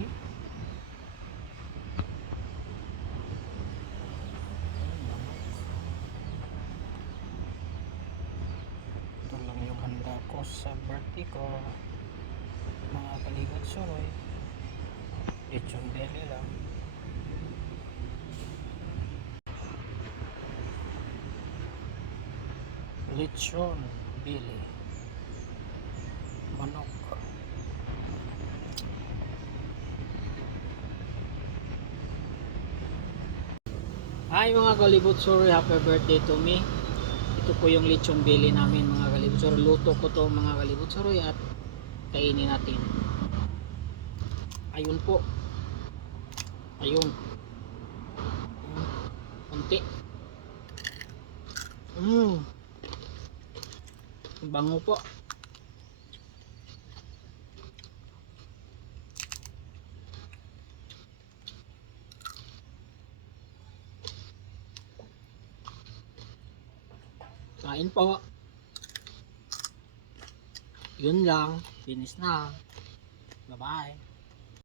Ito lang yung handa ko sa birthday ko, mga kalibot suroy. Lechon belly lang. Lechon belly, manok. Hi mga kalibot suroy, happy birthday to me. Ito po yung lechon belly namin mga kalibot suroy. Luto ko to mga kalibot suroy at kainin natin. Ayun po. Ayun. Konti. Bango po. Kain po. Yun lang. Finish na. Bye bye.